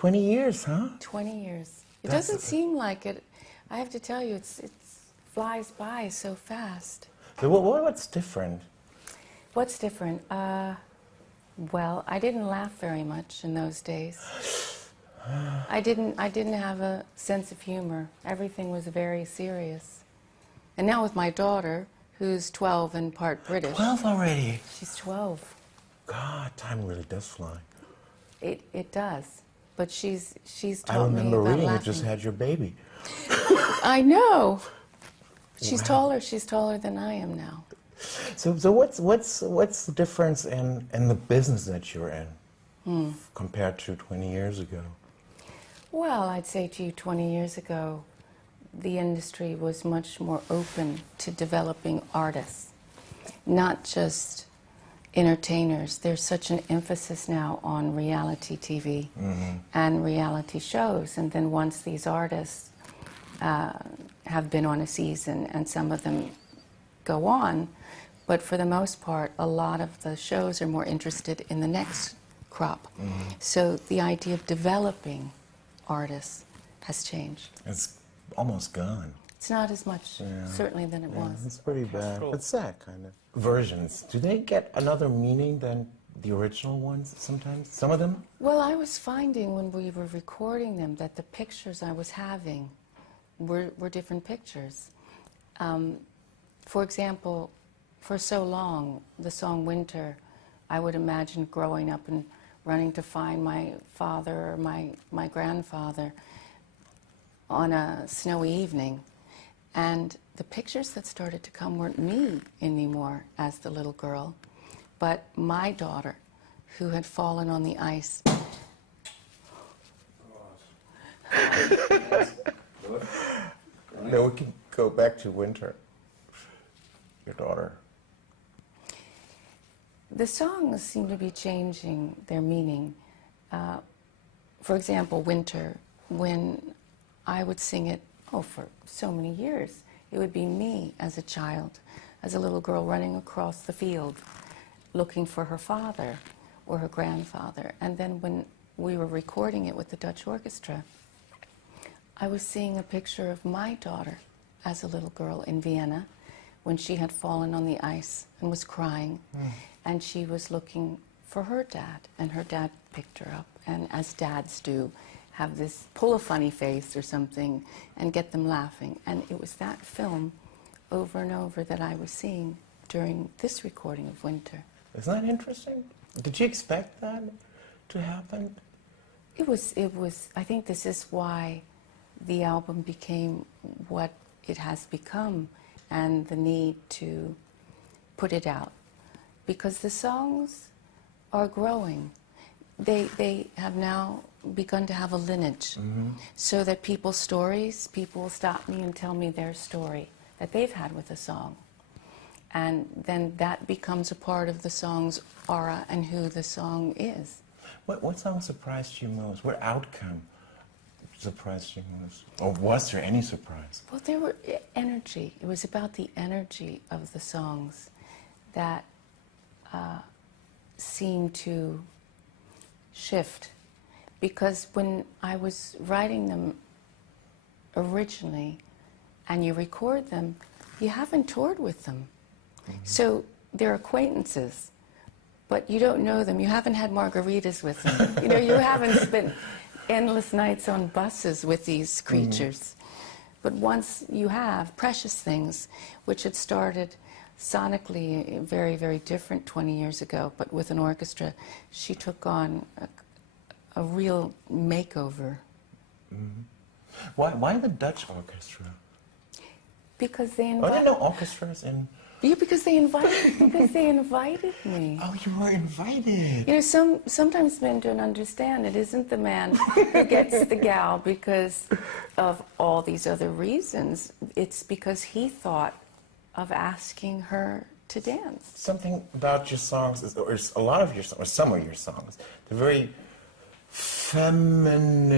20 years, huh? 20 years. It That's- doesn't seem like it. I have to tell you, it flies by so fast. So what's different? What's different? Well, I didn't laugh very much in those days. I didn't have a sense of humor. Everything was very serious. And now with my daughter, who's 12 and part British. 12 already? She's 12. God, time really does fly. It does. But she's I taught me remember about reading laughing. you just had your baby. I know. She's Wow. taller. She's taller than I am now. So what's the difference in the business that you're in compared to 20 years ago? Well, I'd say to you 20 years ago, the industry was much more open to developing artists, not just entertainers. There's such an emphasis now on reality TV and reality shows. And then once these artists have been on a season, and some of them go on, but for the most part, a lot of the shows are more interested in the next crop. So the idea of developing artists has changed. It's almost gone. It's not as much, certainly, than it was. It's pretty bad. It's sad, kind of. Versions, do they get another meaning than the original ones sometimes? Some of them? Well, I was finding when we were recording them that the pictures I was having were different pictures. For example, for so long, the song Winter, I would imagine growing up and running to find my father or my grandfather on a snowy evening. And the pictures that started to come weren't me anymore as the little girl, but my daughter, who had fallen on the ice. No, we can go back to Winter. Your daughter. The songs seem to be changing their meaning. For example, Winter, when I would sing it, for so many years, it would be me as a child, as a little girl running across the field, looking for her father or her grandfather. And then when we were recording it with the Dutch orchestra, I was seeing a picture of my daughter as a little girl in Vienna when she had fallen on the ice and was crying. And she was looking for her dad, and her dad picked her up. And as dads do, have this, pull a funny face or something and get them laughing. And it was that film over and over that I was seeing during this recording of Winter. Isn't that interesting? Did you expect that to happen? It was, I think this is why the album became what it has become, and the need to put it out. Because the songs are growing. They have now begun to have a lineage, so that people's stories, people will stop me and tell me their story that they've had with a song. And then that becomes a part of the song's aura and who the song is. What song surprised you most? What outcome surprised you most? Or was there any surprise? Well, there were energy. It was about the energy of the songs that seemed to shift. Because when I was writing them originally, and you record them, you haven't toured with them. So they're acquaintances, but you don't know them. You haven't had margaritas with them. You haven't spent endless nights on buses with these creatures. But once you have Precious Things, which had started sonically very, very different 20 years ago, but with an orchestra, she took on a real makeover. Why the Dutch orchestra? Because they I invited. didn't know orchestras in... Yeah, because they invited me. Oh, you were invited. Sometimes men don't understand. It isn't the man who gets the gal because of all these other reasons. It's because he thought of asking her to dance. Something about your songs, or a lot of your songs, or some of your songs, they're very feminine,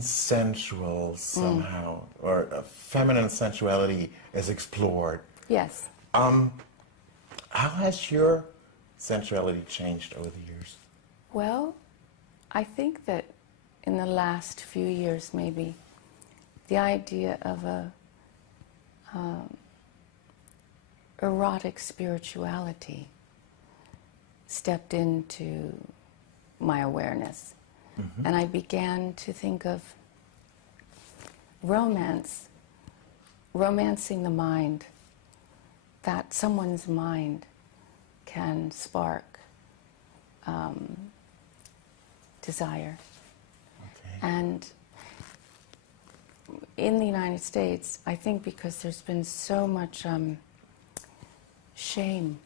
sensual somehow, or feminine sensuality is explored. Yes. How has your sensuality changed over the years? Well, I think that in the last few years maybe, the idea of a erotic spirituality stepped into my awareness. Mm-hmm. And I began to think of romancing the mind, that someone's mind can spark desire. Okay. And in the United States, I think because there's been so much shame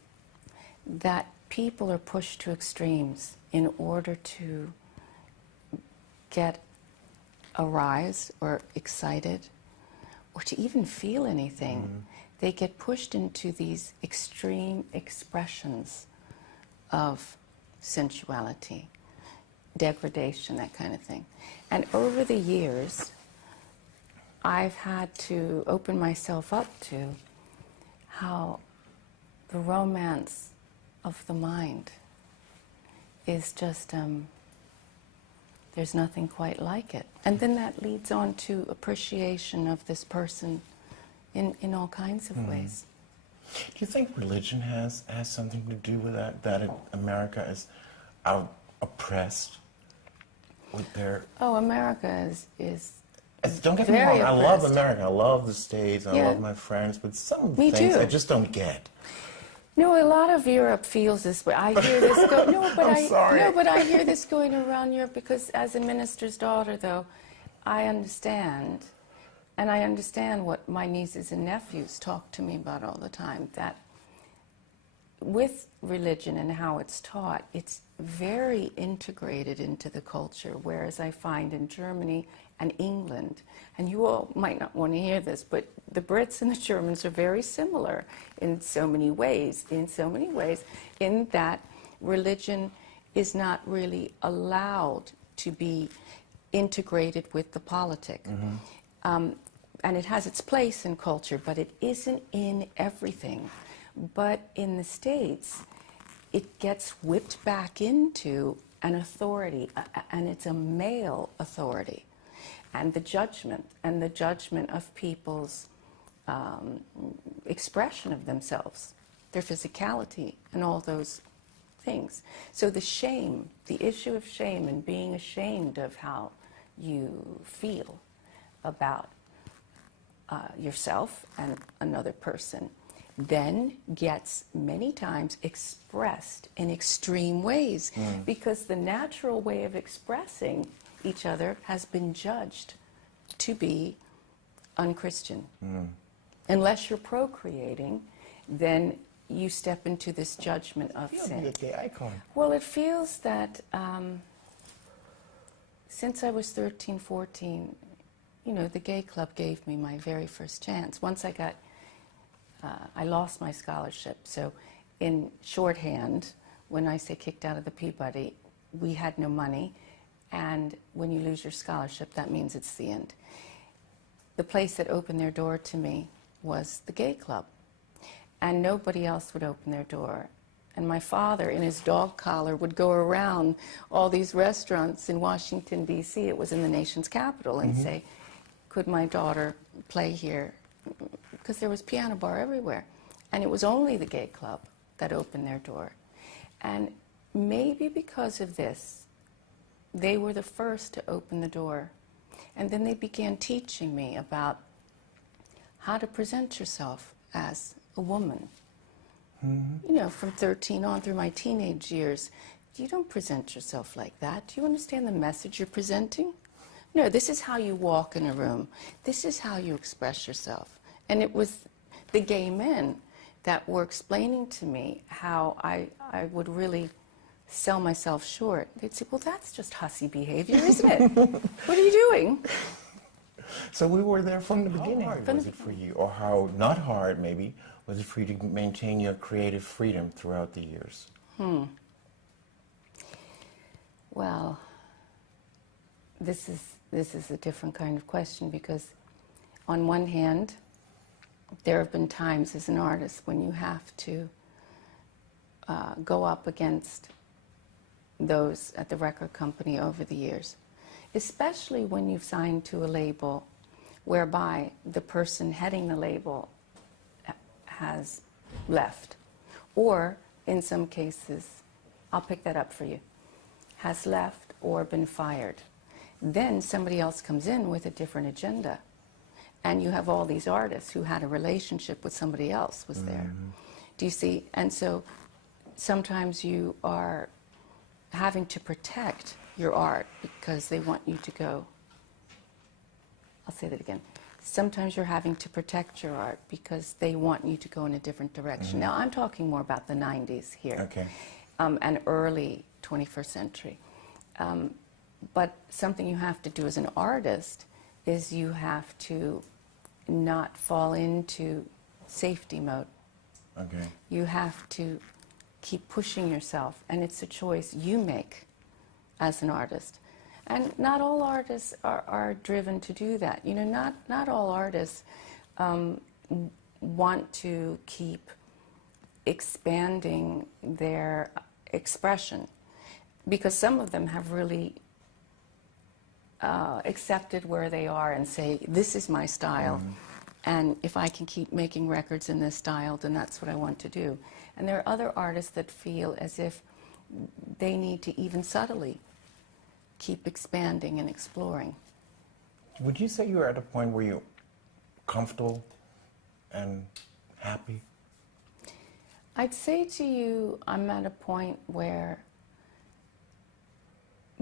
that people are pushed to extremes in order to get aroused or excited or to even feel anything. Mm-hmm. They get pushed into these extreme expressions of sensuality, degradation, that kind of thing. And over the years, I've had to open myself up to how the romance of the mind is just, there's nothing quite like it. And then that leads on to appreciation of this person in all kinds of ways. Do you think religion has something to do with that? That America is oppressed with their... Oh, America is don't get me very wrong, oppressed. I love America. I love the States. I love my friends. But some Me things too. I just don't get. No, a lot of Europe feels this way. I hear this go. No, but I hear this going around Europe because, as a minister's daughter, though, I understand, and I understand what my nieces and nephews talk to me about all the time. That with religion and how it's taught, it's very integrated into the culture. Whereas I find in Germany and England, and you all might not want to hear this, but the Brits and the Germans are very similar in so many ways, in that religion is not really allowed to be integrated with the politic. Mm-hmm. And it has its place in culture, but it isn't in everything. But in the States, it gets whipped back into an authority, and it's a male authority. And the judgment of people's expression of themselves, their physicality, and all those things. So the shame, the issue of shame and being ashamed of how you feel about yourself and another person, then gets many times expressed in extreme ways, because the natural way of expressing each other has been judged to be unchristian. Unless you're procreating, then you step into this judgment of sin. It feels like a gay icon. Well, it feels that since I was 13, 14, you know, the gay club gave me my very first chance. Once I lost my scholarship. So in shorthand, when I say kicked out of the Peabody, we had no money. And when you lose your scholarship, that means it's the end. The place that opened their door to me was the gay club. And nobody else would open their door. And my father, in his dog collar, would go around all these restaurants in Washington, D.C., it was in the nation's capital, and say, could my daughter play here? Because there was piano bar everywhere. And it was only the gay club that opened their door. And maybe because of this, they were the first to open the door. And then they began teaching me about how to present yourself as a woman. You know, from 13 on through my teenage years, you don't present yourself like that. Do you understand the message you're presenting? No, this is how you walk in a room. This is how you express yourself. And it was the gay men that were explaining to me how I would really sell myself short. They'd say, well, that's just hussy behavior, isn't it? What are you doing? So we were there from the beginning. How hard was it for you? Or how, not hard maybe, was it for you to maintain your creative freedom throughout the years? Well, this is a different kind of question, because on one hand, there have been times as an artist when you have to go up against those at the record company over the years. especially when you've signed to a label whereby the person heading the label has left, or in some cases, I'll pick that up for you, has left or been fired. Then somebody else comes in with a different agenda, and you have all these artists who had a relationship with somebody else was there. Do you see? And so sometimes you are having to protect your art because they want you to go. I'll say that again. Sometimes you're having to protect your art because they want you to go in a different direction. Now, I'm talking more about the 90s here, Okay. And early 21st century. But something you have to do as an artist is you have to not fall into safety mode. Okay. You have to keep pushing yourself, and it's a choice you make as an artist. And not all artists are driven to do that. You know, not all artists want to keep expanding their expression, because some of them have really accepted where they are and say, this is my style, and if I can keep making records in this style, then that's what I want to do. And there are other artists that feel as if they need to even subtly keep expanding and exploring. Would you say you're at a point where you're comfortable and happy? I'd say to you, I'm at a point where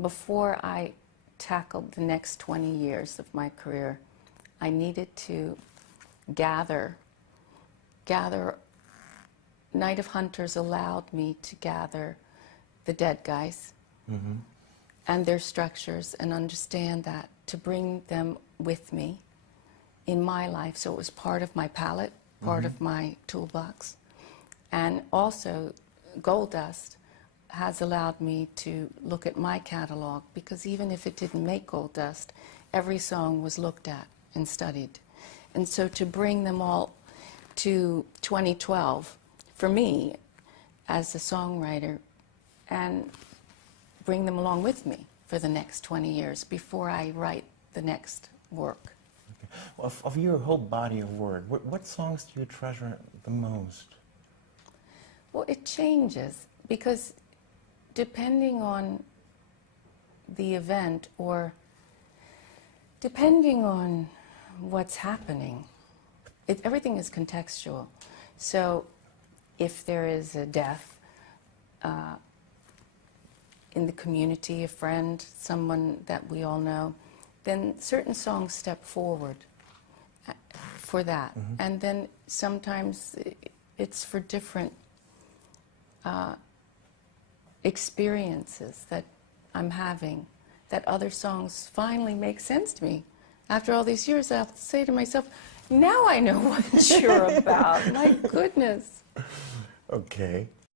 before I tackled the next 20 years of my career, I needed to gather. Night of Hunters allowed me to gather the dead guys and their structures and understand that, to bring them with me in my life. So it was part of my palette, part of my toolbox. And also, Gold Dust has allowed me to look at my catalog, because even if it didn't make Gold Dust, every song was looked at and studied. And so to bring them all to 2012, for me, as a songwriter, and bring them along with me for the next 20 years before I write the next work. Okay. Well, of your whole body of work, what songs do you treasure the most? Well, it changes, because depending on the event, or depending on what's happening, everything is contextual. So if there is a death in the community, a friend, someone that we all know, then certain songs step forward for that. And then sometimes it's for different experiences that I'm having, that other songs finally make sense to me. After all these years, I have to say to myself, now I know what you're about. My goodness. Okay.